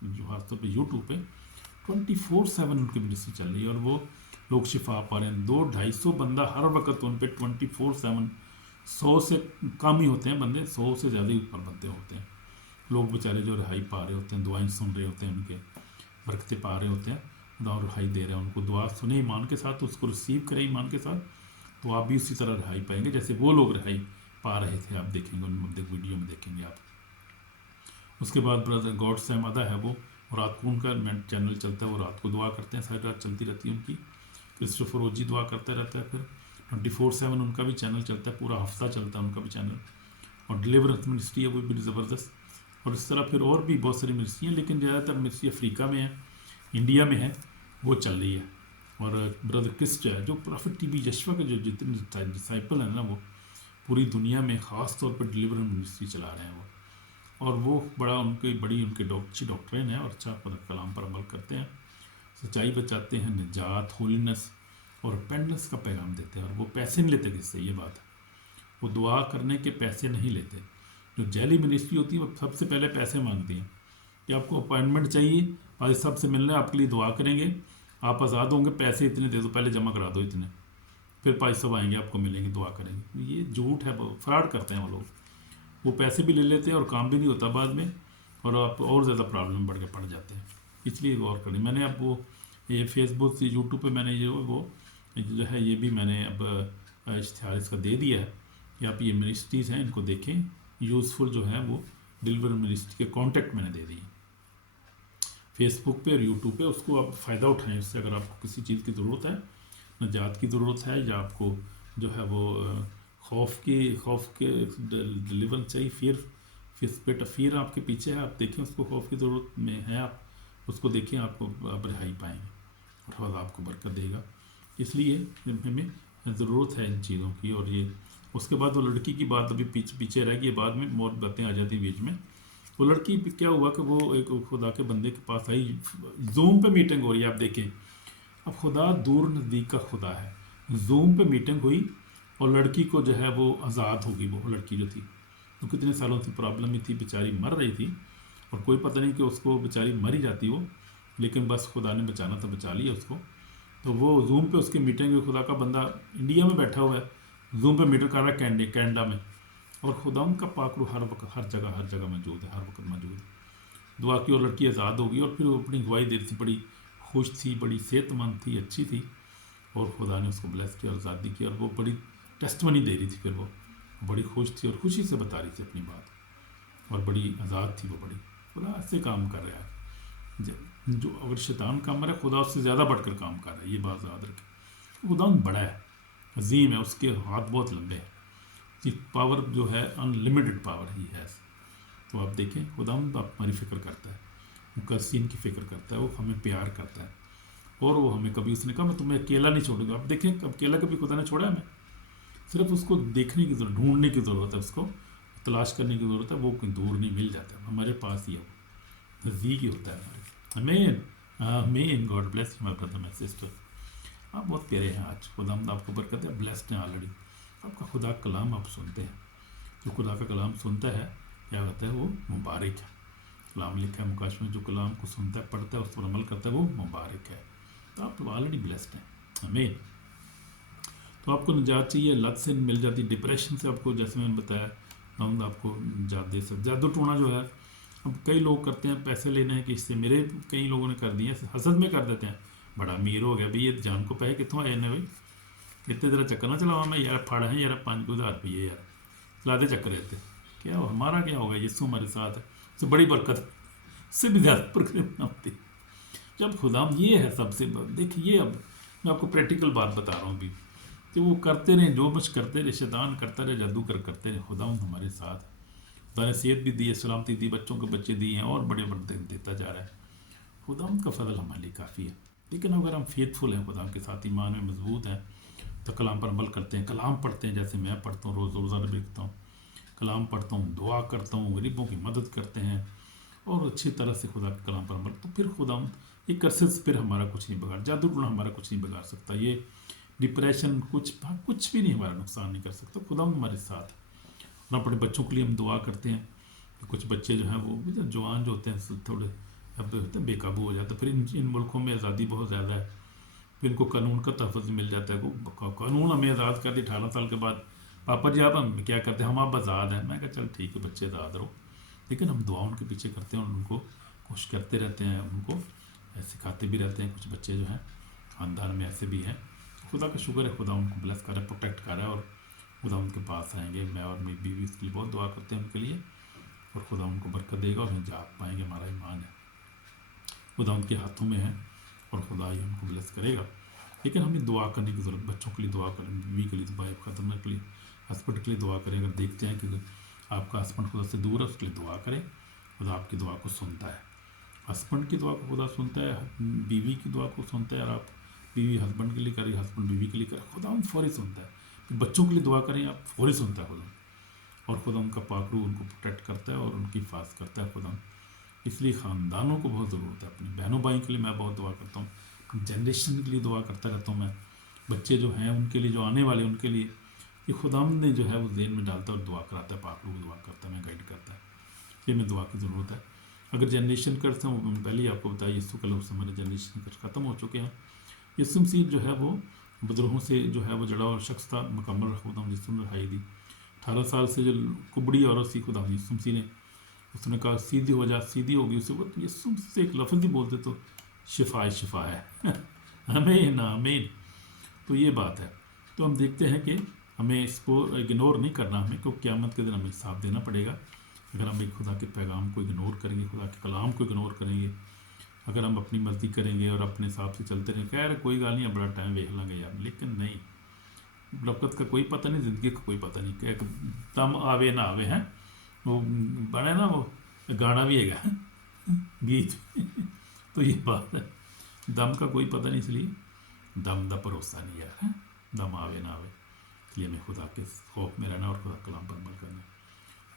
جو خاص طور پہ یوٹیوب پہ 24/7 ان کی منسٹری چل رہی ہے. اور وہ لوگ شفا پا رہے ہیں. 200-250 بندہ ہر وقت ان پہ 24/7، 100 سے کم ہی ہوتے ہیں بندے، 100 سے زیادہ ہی اوپر بندے ہوتے ہیں. لوگ بیچارے جو رہائی پا رہے ہوتے ہیں، دعائیں سن رہے ہوتے ہیں، ان کے برکتیں پا رہے ہوتے ہیں. خدا رہائی دے رہے ہیں ان کو. دعا سنیں ایمان کے ساتھ، اس کو ریسیو کریں ایمان کے ساتھ، تو آپ بھی اسی طرح رہائی پائیں گے جیسے وہ لوگ رہائی پا رہے تھے. آپ دیکھیں گے ان ویڈیو میں دیکھیں گے آپ. اس کے بعد برادر گاڈ سیم ادا ہے، وہ رات کو ان کا چینل چلتا ہے، وہ رات کو دعا کرتے ہیں، ساری رات چلتی رہتی ہے ان کی. کرسٹوفر اوجی دعا کرتا رہتا ہے. پھر 24/7 ان کا بھی چینل چلتا ہے، پورا ہفتہ چلتا ہے ان کا بھی چینل. اور ڈیلیورنس منسٹری ہے وہ بھی زبردست. اور اس طرح پھر اور بھی بہت ساری منسٹری ہیں، لیکن زیادہ تر منسٹری افریقہ میں ہے، انڈیا میں ہے، وہ چل رہی ہے. اور برادر کرسٹ ہے جو پرافٹ ٹی بی یشوا کے جو جتنے ڈسائپل ہیں نا، وہ پوری دنیا میں خاص طور پر ڈیلیورنس منسٹری چلا رہے ہیں وہ. اور وہ بڑا ان کی بڑی ان کے اچھی ڈاکٹرین ہے، اور اچھا کلام پر عمل کرتے ہیں، سچائی بچاتے ہیں، نجات، ہولینس اور پینڈنس کا پیغام دیتے ہیں. اور وہ پیسے نہیں لیتے کس سے، یہ بات ہے. وہ دعا کرنے کے پیسے نہیں لیتے. جو جعلی منسٹری ہوتی ہے وہ سب سے پہلے پیسے مانگتی ہیں کہ آپ کو اپائنٹمنٹ چاہیے، قاضی صاحب سے ملنا ہے، آپ کے لیے دعا کریں گے، آپ آزاد ہوں گے، پیسے اتنے دے دو، پہلے جمع کرا دو اتنے، پھر قاضی صاحب آئیں گے، آپ کو ملیں گے، دعا کریں گے. یہ جھوٹ ہے، فراڈ کرتے ہیں وہ لوگ. وہ پیسے بھی لے لیتے ہیں اور کام بھی نہیں ہوتا بعد میں، اور آپ اور زیادہ پرابلم بڑھ کے پڑ جاتے ہیں. اس لیے غور کریں. میں نے اب وہ یہ فیس بک سے یوٹیوب پہ میں نے وہ جو ہے یہ بھی میں نے اب اشتہار اس کا دے دیا ہے کہ آپ یہ منسٹریز ہیں ان کو دیکھیں، یوزفل جو ہے وہ ڈلیور منسٹری کے کانٹیکٹ میں نے دے دیے فیس بک پہ اور یوٹیوب پہ. اس کو آپ فائدہ اٹھائیں اس سے. اگر آپ کو کسی چیز کی ضرورت ہے، نجات کی ضرورت ہے، یا آپ کو جو ہے وہ خوف کے ڈلیور چاہیے، فیر آپ کے پیچھے ہے، آپ دیکھیں اس کو، خوف کی ضرورت میں ہے، آپ اس کو دیکھیں، آپ کو آپ رہائی پائیں گے اور خدا آپ کو برکت دے گا. اس لیے ہمیں ضرورت ہے ان چیزوں کی. اور یہ اس کے بعد وہ لڑکی کی بات ابھی پیچھے رہ گئی، بعد میں بہت باتیں آ جاتی بیچ میں. وہ لڑکی کیا ہوا کہ وہ ایک خدا کے بندے کے پاس آئی، زوم پہ میٹنگ ہو رہی ہے، آپ دیکھیں. اب خدا دور نزدیک کا خدا ہے. زوم پہ میٹنگ ہوئی اور لڑکی کو جو ہے وہ آزاد ہوگی. وہ لڑکی جو تھی وہ کتنے سالوں سے پرابلم میں تھی، بیچاری مر رہی تھی، اور کوئی پتہ نہیں کہ اس کو بیچاری مر ہی جاتی وہ، لیکن بس خدا نے بچانا تھا، بچا لیا اس کو. تو وہ زوم پہ اس کی میٹنگ ہوئی. خدا کا بندہ انڈیا میں بیٹھا ہوا ہے، زوم پہ میٹنگ کر رہا ہے کینیڈا میں، اور خدا ان کا پاک روح ہر وقت ہر جگہ موجود ہے، ہر وقت موجود ہے. دعا کی اور لڑکی آزاد ہوگی، اور پھر وہ اپنی گواہی دے رہی تھی، بڑی خوش تھی، بڑی صحت مند تھی، اچھی تھی، اور خدا نے اس کو بلیس کیا اور آزادی کی. اور وہ بڑی ٹیسٹ منی دے رہی تھی، پھر وہ بڑی خوش تھی اور خوشی سے بتا رہی تھی اپنی بات، اور بڑی آزاد تھی وہ. بڑی خدا ایسے کام کر رہا ہے. جو اگر شیطان کام کر رہا ہے، خدا اس سے زیادہ بڑھ کر کام کر رہا ہے. یہ بات یاد رکھیں. خدا بڑا ہے، عظیم ہے، اس کے ہاتھ بہت لمبے ہیں. پاور جو ہے ان لمیٹڈ پاور ہی ہے. تو آپ دیکھیں خدا ہماری فکر کرتا ہے، مقدسین کی فکر کرتا ہے، وہ ہمیں پیار کرتا ہے، اور وہ ہمیں کبھی اس نے کہا میں تمہیں اکیلا نہیں چھوڑوں گا. آپ دیکھیں اکیلا کبھی خدا نے چھوڑا ہے ہمیں. صرف اس کو دیکھنے کی ضرورت، ڈھونڈنے کی ضرورت ہے، اس کو تلاش کرنے کی ضرورت ہے. وہ کوئی دور نہیں، مل جاتا ہے ہمارے پاس ہی ہے، وہ نزدیک ہی ہوتا ہے ہمارے. آمین آمین. God bless you my brother my sister. آپ بہت پیارے ہیں آج. خدا آپ کو برکت ہے، بلیسڈ ہیں آلریڈی. آپ کا خدا کلام آپ سنتے ہیں. جو خدا کا کلام سنتا ہے کیا ہوتا ہے، وہ مبارک ہے. کلام لکھا ہے مکاشفہ میں، جو کلام کو سنتا ہے، پڑھتا ہے، اس پر عمل کرتا ہے، وہ مبارک ہے. تو آپ آلریڈی بلیسڈ ہیں. آمین. تو آپ کو نجات چاہیے، لت سے مل جاتی، ڈپریشن سے آپ کو، جیسے میں نے بتایا، ہم آپ کو نجات دے سکتے. جادو ٹونا جو ہے اب کئی لوگ کرتے ہیں، پیسے لینے ہیں کہ اس سے، میرے کئی لوگوں نے کر دیے، حسد میں کر دیتے ہیں. بڑا امیر ہو گیا بھائی، یہ جان کو پیسے کتوں آئے بھائی، کتنے ذرا چکر نہ چلاؤ میں یار، پھاڑ ہیں یار 5,000 روپیے یار، چلاتے چکر رہتے. کیا ہو ہمارا کیا ہوگا، یسوع ہمارے ساتھ ہے، اس سے بڑی برکت، اس سے بھی زیادہ برکت نہ ہوتی. جب خدا یہ ہے سب سے دیکھیے. اب میں آپ کو پریکٹیکل بات بتا رہا ہوں بھی، کہ وہ کرتے رہیں جو کچھ کرتے رہے، شیطان کرتا رہے، جادو کرتے رہے، خدا ہمارے ساتھ. خدا نے صحت بھی دی ہے، سلامتی دی، بچوں کے بچے دیے ہیں، اور بڑے بڑے دیتا جا رہا ہے. خدا کا فضل ہمارے لیے کافی ہے. لیکن اگر ہم فیتھفل ہیں، خدا کے ساتھ ایمان میں مضبوط ہیں، تو کلام پر عمل کرتے ہیں، کلام پڑھتے ہیں، جیسے میں پڑھتا ہوں، روزانہ لکھتا ہوں، کلام پڑھتا ہوں، دعا کرتا ہوں، غریبوں کی مدد کرتے ہیں، اور اچھی طرح سے خدا کے کلام پر عمل، تو پھر خدا یہ کرسے سے پھر ہمارا کچھ نہیں بگاڑ، جادو ٹونا ہمارا کچھ نہیں بگاڑ سکتا، یہ ڈپریشن کچھ بھی نہیں ہمارا نقصان نہیں کر سکتا. خدا ہمارے ساتھ. اور اپنے بچوں کے لیے ہم دعا کرتے ہیں. کچھ بچے جو ہیں وہ جوان جو ہوتے ہیں تھوڑے اب بے قابو ہو جاتے ہیں. پھر ان ملکوں میں آزادی بہت زیادہ ہے، پھر ان کو قانون کا تحفظ مل جاتا ہے. قانون ہمیں آزاد کر دی 18 سال کے بعد. پاپا جی آپ ہم کیا کرتے ہیں، ہم آپ آزاد ہیں. میں کہا چل ٹھیک ہے بچے آزاد رہو، لیکن ہم دعا ان کے پیچھے کرتے ہیں اور ان کو کوشش کرتے رہتے ہیں، ان کو سکھاتے بھی رہتے ہیں. کچھ بچے جو ہیں خاندان میں ایسے بھی ہیں. خدا کا شکر ہے، خدا ان کو بلیس کر رہا ہے، پروٹیکٹ کر رہا ہے، اور خدا ان کے پاس آئیں گے. میں اور میری بیوی اس کے لیے بہت دعا کرتے ہیں ان کے لیے، اور خدا ان کو برکت دے گا اور نجات پائیں گے. ہمارا ایمان ہے خدا ان کے ہاتھوں میں ہے، اور خدا ہی ان کو بلیس کرے گا. لیکن ہمیں دعا کرنے کی ضرورت، بچوں کے لیے دعا کریں، بیوی کے لیے، وائف ختم کے لیے، ہسبینڈ کے لیے دعا کریں. اگر دیکھتے ہیں کہ آپ کا ہسبینڈ خدا سے دور ہے، اس کے لیے دعا کریں. خدا آپ کی دعا کو سنتا ہے. ہسبینڈ کی دعا کو خدا سنتا ہے، بیوی کی دعا کو سنتا ہے. اور آپ بیوی ہسبینڈ کے لیے کریں، ہسبینڈ بیوی کے لیے کریں، خدا ان فوری سنتا ہے. بچوں کے لیے دعا کریں آپ، فوری سنتا ہے خدا. اور خدا ان کا پاک روح ان کو پروٹیکٹ کرتا ہے اور ان کی حفاظت کرتا ہے خدا. اس لیے خاندانوں کو بہت ضرورت ہے. اپنے بہنوں بھائیوں کے لیے میں بہت دعا کرتا ہوں، جنریشن کے لیے دعا کرتا رہتا ہوں میں. بچے جو ہیں ان کے لیے، جو آنے والے ان کے لیے کہ خدا نے جو ہے وہ ذہن میں ڈالتا ہے اور دعا کراتا ہے، پاک روح دعا کرتا ہے، میں گائیڈ کرتا ہے، یہ میں دعا کی ضرورت ہے۔ اگر جنریشن کرتا ہوں، میں پہلے ہی آپ کو بتایا یسوع کا لفظ ہمارے جنریشن کر ختم ہو چکے ہیں۔ یسوع مسیح جو ہے وہ بزرگوں سے جو ہے وہ جڑا اور شخص تھا، مکمل خدا یسوع نے رہائی دی۔ 18 سال سے جو کبڑی عورت تھی، خدا یسوع مسیح نے اس نے کہا سیدھی ہو جا، سیدھی ہوگی، اسے وہ یسوع مسیح سے ایک لفظ ہی بولتے تو شفا شفا ہے۔ آمین آمین۔ تو یہ بات ہے، تو ہم دیکھتے ہیں کہ ہمیں اس کو اگنور نہیں کرنا، ہمیں کیونکہ قیامت کے دن ہمیں حساب دینا پڑے گا۔ اگر ہم ایک خدا کے پیغام کو اگنور کریں گے، خدا کے کلام کو اگنور کریں گے، اگر ہم اپنی مرضی کریں گے اور اپنے حساب سے چلتے رہیں، خیر کوئی گل نہیں، بڑا ٹائم ویکھ لیں گے یار، لیکن نہیں، وقت کا کوئی پتہ نہیں، زندگی کا کوئی پتہ نہیں کہ ایک دم آوے نہ آوے ہیں، وہ بنے نا، وہ گانا بھی ہے گیت تو یہ بات ہے، دم کا کوئی پتہ نہیں، اس لیے دم دا بھروسہ نہیں یار، دم آوے نہ آوے، اس لیے ہمیں خدا کے خوف میں رہنا اور خدا کلام پر عمل کرنا۔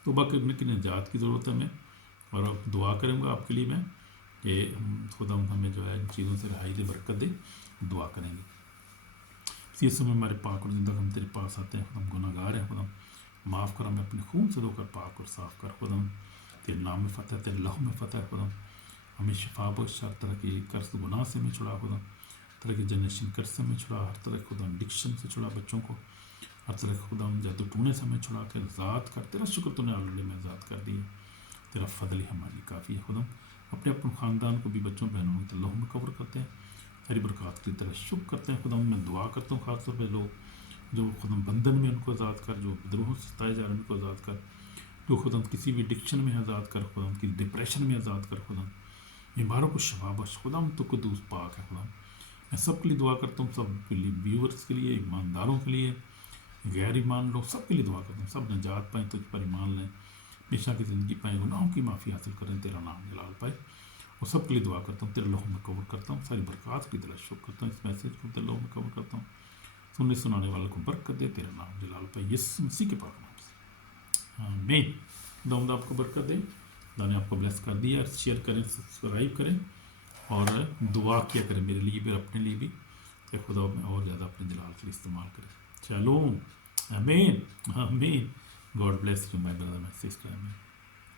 تو باقی کی نجات کی ضرورت ہے ہمیں، اور دعا کروں گا آپ کے لیے میں کہ خدا ہمیں جو ہے ان چیزوں سے رہائی دے، برکت دے، دعا کریں گے۔ اسی سمے ہمارے پاک اور زندہ ہم تیرے پاس آتے ہیں، خدا گناہ گار ہیں، خدا معاف کر، ہمیں اپنے خون سے دھو کر پاک اور صاف کر، خدا تیرے نام میں فتح، تیرے لہو میں فتح ہے، خدا ہمیں شفا بخش، ہر طرح کی قرض گناہ سے ہمیں چھڑا، خدا ہر طرح کی جنریشن قرض سے ہمیں چھڑا، ہر طرح خدا ڈکشن سے چھڑا بچوں کو، ہر طرح خدا جادو ٹونے سے ہمیں چھڑا کے ذات کر، تیرا شکر تو نے آلریڈی میں ذات کر دی ہے، تیرا فضل ہی ہمارے لیے کافی ہے۔ خدا اپنے خاندان کو بھی، بچوں بہنوں کو اللہ میں کور کرتے ہیں، تیری برکات کی طرح شکر کرتے ہیں۔ خدا میں دعا کرتا ہوں خاص طور پہ لوگ جو خدا بندھن میں، ان کو آزاد کر، جو بدروہوں سے ستائے جا رہے ہیں ان کو آزاد کر، جو خدا کسی بھی ڈکشن میں آزاد کر، خدا کی ڈپریشن میں آزاد کر، خدا بیماروں کو شفا بخش، خدا تو قدوس پاک ہے۔ خدا میں سب کے لیے دعا کرتا ہوں، سب کے لیے، ویورس کے لیے، ایمانداروں کے لیے، غیر ایمان لوگ، سب کے لیے دعا کرتا ہوں، سب نجات پائیں، تجھ پر ایمان لیں، ہمیشہ کی زندگی پائیں، گناہوں کی معافی حاصل کریں، تیرا نام جلال پائے، اور سب کے لیے دعا کرتا ہوں، تیرے لہو میں کور کرتا ہوں، ساری برکات کی طرح شکر کرتا ہوں، اس میسیج کو تیرے لہو میں کور کرتا ہوں، سننے سنانے والوں کو برکت دے، تیرا نام جلال پائے، یسوع مسیح کے پاک نام سے آمین۔ خدا آپ کو برکت دے، خدا نے آپ کو بلیس کر دیا، شیئر کریں، سبسکرائب کریں، اور دعا کیا کریں میرے لیے بھی اور اپنے لیے بھی، کہ خدا میں اور زیادہ اپنے جلال کے لیے استعمال کرے۔ چلو آمین آمین، God bless you my brother my sister, آمین۔